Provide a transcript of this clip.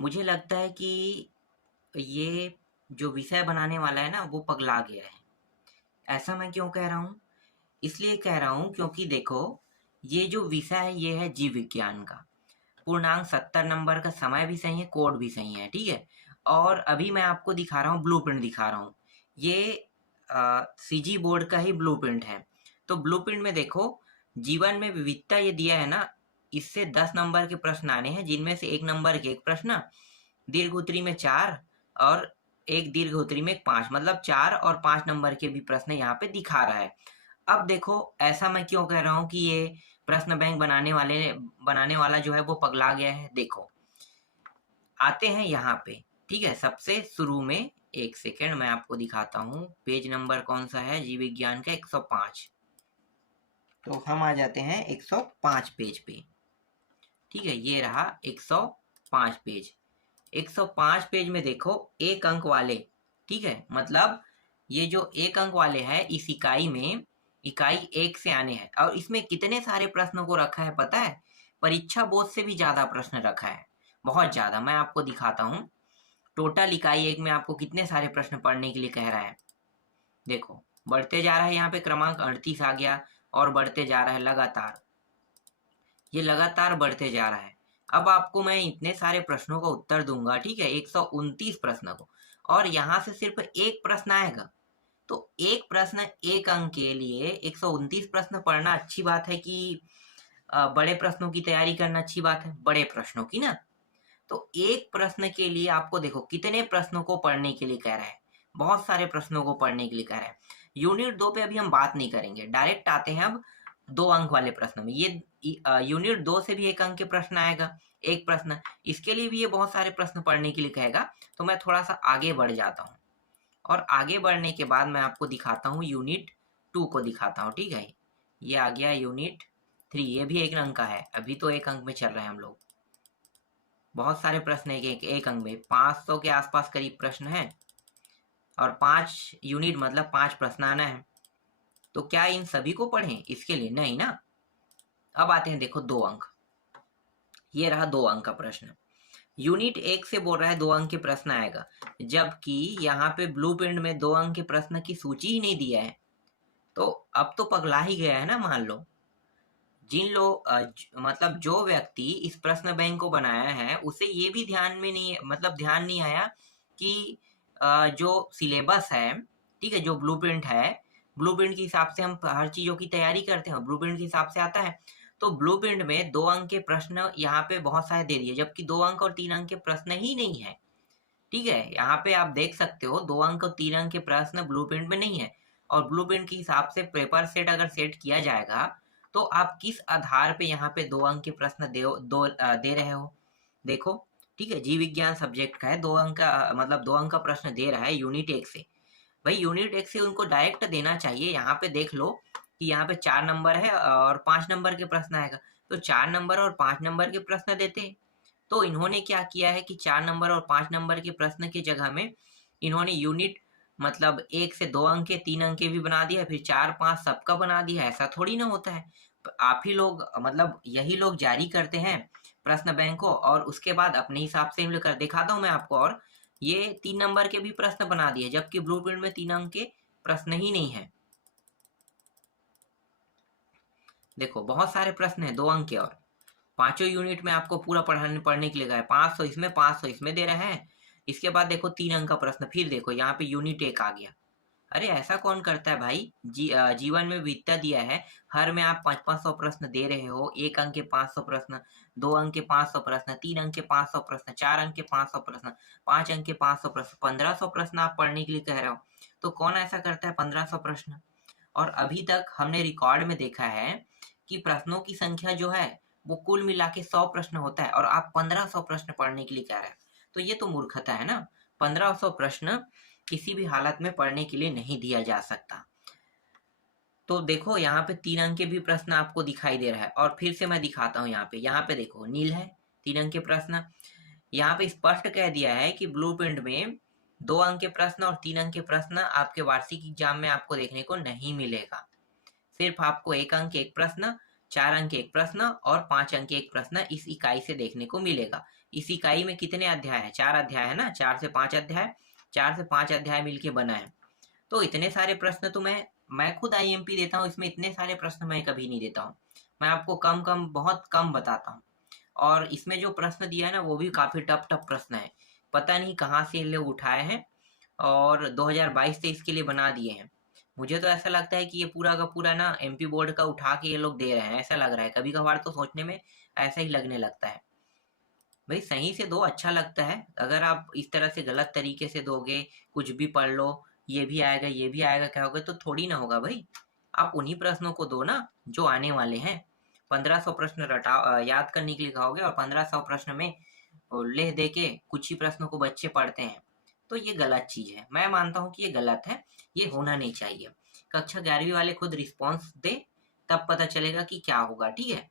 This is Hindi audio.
मुझे लगता है कि ये जो विषय बनाने वाला है ना वो पगला गया है। ऐसा मैं क्यों कह रहा हूँ? इसलिए कह रहा हूँ क्योंकि देखो, ये जो विषय है ये है जीव विज्ञान का। पूर्णांक 70 नंबर का समय भी सही है, कोड भी सही है, ठीक है। और अभी मैं आपको दिखा रहा हूँ, ब्लूप्रिंट दिखा रहा हूँ। ये सीजी बोर्ड का ही ब्लूप्रिंट है। तो ब्लूप्रिंट में देखो, जीवन में विविधता ये दिया है ना, इससे 10 नंबर के प्रश्न आने हैं, जिनमें से 1 नंबर के 1 प्रश्न, दीर्घ उत्तरी में 4 और एक दीर्घ उत्तरी में 5, मतलब 4 और 5 नंबर के भी प्रश्न यहाँ पे दिखा रहा है। अब देखो, ऐसा मैं क्यों कह रहा हूँ कि ये प्रश्न बैंक बनाने वाला जो है वो पगला गया है। देखो, आते हैं यहाँ पे, ठीक है। सबसे शुरू में, एक सेकेंड मैं आपको दिखाता हूँ पेज नंबर कौन सा है, जीव विज्ञान का 105। तो हम आ जाते हैं 105 पेज पे, ठीक है। ये रहा 105 पेज। 105 पेज में देखो, एक अंक वाले, ठीक है, मतलब ये जो एक अंक वाले हैं इस इकाई में, इकाई 1 से आने हैं। और इसमें कितने सारे प्रश्नों को रखा है पता है? परीक्षा बोर्ड से भी ज्यादा प्रश्न रखा है, बहुत ज्यादा। मैं आपको दिखाता हूँ टोटल इकाई 1 में आपको कितने सारे प्रश्न पढ़ने के लिए कह रहा है। देखो, बढ़ते जा रहा है, यहाँ पे क्रमांक 38 आ गया और बढ़ते जा रहा है लगातार, ये लगातार बढ़ते जा रहा है। अब आपको मैं इतने सारे प्रश्नों का उत्तर दूंगा, ठीक है, 129 प्रश्न को, और यहाँ से सिर्फ एक प्रश्न आएगा। तो एक प्रश्न एक अंक के लिए 129 प्रश्न पढ़ना अच्छी बात है कि बड़े प्रश्नों की तैयारी करना अच्छी बात है, बड़े प्रश्नों की ना। तो एक प्रश्न के लिए आपको देखो कितने प्रश्नों को पढ़ने के लिए कह रहा है, बहुत सारे प्रश्नों को पढ़ने के लिए कह रहा है। यूनिट 2 पे अभी हम बात नहीं करेंगे, डायरेक्ट आते हैं अब 2 अंक वाले प्रश्न में। ये यूनिट 2 से भी 1 अंक के प्रश्न आएगा, एक प्रश्न, इसके लिए भी ये बहुत सारे प्रश्न पढ़ने के लिए कहेगा। तो मैं थोड़ा सा आगे बढ़ जाता हूँ, और आगे बढ़ने के बाद मैं आपको दिखाता हूँ यूनिट 2 को दिखाता हूँ, ठीक है। ये आ गया यूनिट 3, ये भी 1 अंक का है, अभी तो 1 अंक में चल रहे हैं हम लोग। बहुत सारे प्रश्न एक अंक में 500 के आसपास करीब प्रश्न है, और 5 यूनिट मतलब 5 प्रश्न आना है। तो क्या इन सभी को पढ़ें? इसके लिए नहीं ना। अब आते हैं, देखो 2 अंक, ये रहा 2 अंक का प्रश्न। यूनिट 1 से बोल रहा है 2 अंक के प्रश्न आएगा, जबकि यहाँ पे ब्लूप्रिंट में 2 अंक के प्रश्न की सूची ही नहीं दिया है। तो अब तो पगला ही गया है ना, मान लो। जिन लोग मतलब जो व्यक्ति इस प्रश्न बैंक को बनाया है, उसे ये भी ध्यान में नहीं, मतलब ध्यान नहीं आया कि जो सिलेबस है, ठीक है, जो ब्लूप्रिंट है, ब्लूप्रिंट के हिसाब से हम हर चीजों की तैयारी करते हैं, ब्लूप्रिंट के हिसाब से आता है। तो ब्लूप्रिंट में 2 अंक के प्रश्न यहाँ पे बहुत सारे दे दिए, जबकि 2 अंक और 3 अंक के प्रश्न ही नहीं है, ठीक है। यहाँ पे आप देख सकते हो 2 अंक और 3 अंक के प्रश्न ब्लूप्रिंट में नहीं है। और ब्लूप्रिंट के हिसाब से पेपर सेट अगर सेट किया जाएगा, तो आप किस आधार पे यहाँ पे 2 अंक के प्रश्न दे रहे हो? देखो, ठीक है, जीव विज्ञान सब्जेक्ट का है, 2 अंक का मतलब 2 अंक का प्रश्न दे रहा है यूनिट 1 से। भाई यूनिट 1 से उनको डायरेक्ट देना चाहिए। यहाँ पे देख लो कि यहाँ पे 4 नंबर है और 5 नंबर के प्रश्न आएगा, तो 4 नंबर और 5 नंबर के प्रश्न देते हैं। तो इन्होंने क्या किया है कि 4 नंबर और 5 नंबर के प्रश्न की जगह में इन्होंने यूनिट मतलब 1 से 2 अंक के 3 अंक के भी बना दिया, फिर 4-5 सबका बना दिया। ऐसा थोड़ी ना होता है। आप ही लोग, मतलब यही लोग जारी करते हैं प्रश्न बैंक को, और उसके बाद अपने हिसाब से कर दिखाता हूँ मैं आपको। और ये 3 नंबर के भी प्रश्न बना दिए, जबकि ब्लूप्रिंट में 3 अंक के प्रश्न ही नहीं है। देखो, बहुत सारे प्रश्न है 2 अंक के, और पांचों यूनिट में आपको पूरा पढ़ने के लिए गए, 500 इसमें 500 इसमें दे रहे हैं। इसके बाद देखो 3 अंक का प्रश्न, फिर देखो यहाँ पे यूनिट 1 आ गया। अरे ऐसा कौन करता है भाई? जीवन में विविधता दिया है, हर में आप 500 प्रश्न दे रहे हो। 1 अंक के 500 प्रश्न, 2 अंक के 500 प्रश्न, 3 अंक के 500 प्रश्न, 4 अंक के 500 प्रश्न, 5 अंक के 500 प्रश्न, 1500 प्रश्न आप पढ़ने के लिए कह रहे हो। तो कौन ऐसा करता है 1500 प्रश्न? और अभी तक हमने रिकॉर्ड में देखा है कि प्रश्नों की संख्या जो है वो कुल मिला के 100 प्रश्न होता है, और आप 1500 प्रश्न पढ़ने के लिए कह रहे हैं। तो ये तो मूर्खता है ना। 1500 प्रश्न किसी भी हालत में पढ़ने के लिए नहीं दिया जा सकता। तो देखो, यहाँ पे 3 अंक के भी प्रश्न आपको दिखाई दे रहा है, और फिर से मैं दिखाता हूँ। यहाँ पे देखो नील है, 3 अंक के प्रश्न। यहाँ पे स्पष्ट कह दिया है कि ब्लूप्रिंट में 2 अंक के प्रश्न और 3 अंक के प्रश्न आपके वार्षिक एग्जाम में आपको देखने को नहीं मिलेगा। सिर्फ आपको 1 अंक एक प्रश्न, 4 अंक एक प्रश्न और 5 अंक एक प्रश्न इस इकाई से देखने को मिलेगा। इस इकाई में कितने अध्याय है? 4 अध्याय है ना, 4 से 5 अध्याय, 4 से 5 अध्याय मिलके बना है। तो इतने सारे प्रश्न तो मैं खुद आईएमपी देता हूँ, इसमें इतने सारे प्रश्न मैं कभी नहीं देता हूँ। मैं आपको कम कम बहुत कम बताता हूँ। और इसमें जो प्रश्न दिया है ना वो भी काफी टफ टफ प्रश्न है। पता नहीं कहाँ से ये लोग उठाए हैं और 2022 से इसके लिए बना दिए हैं। मुझे तो ऐसा लगता है कि ये पूरा का पूरा ना एमपी बोर्ड का उठा के ये लोग दे रहे हैं, ऐसा लग रहा है। कभी कभार तो सोचने में ऐसा ही लगने लगता है। भाई सही से दो, अच्छा लगता है। अगर आप इस तरह से गलत तरीके से दोगे, कुछ भी पढ़ लो, ये भी आएगा ये भी आएगा कहोगे तो थोड़ी ना होगा भाई। आप उन्हीं प्रश्नों को दो ना जो आने वाले हैं। 1500 प्रश्न याद करने के लिए कहोगे और 1500 प्रश्न में ले दे के कुछ ही प्रश्नों को बच्चे पढ़ते हैं, तो ये गलत चीज है। मैं मानता हूँ कि ये गलत है, ये होना नहीं चाहिए। कक्षा 11वीं वाले खुद रिस्पॉन्स दे, तब पता चलेगा कि क्या होगा, ठीक है।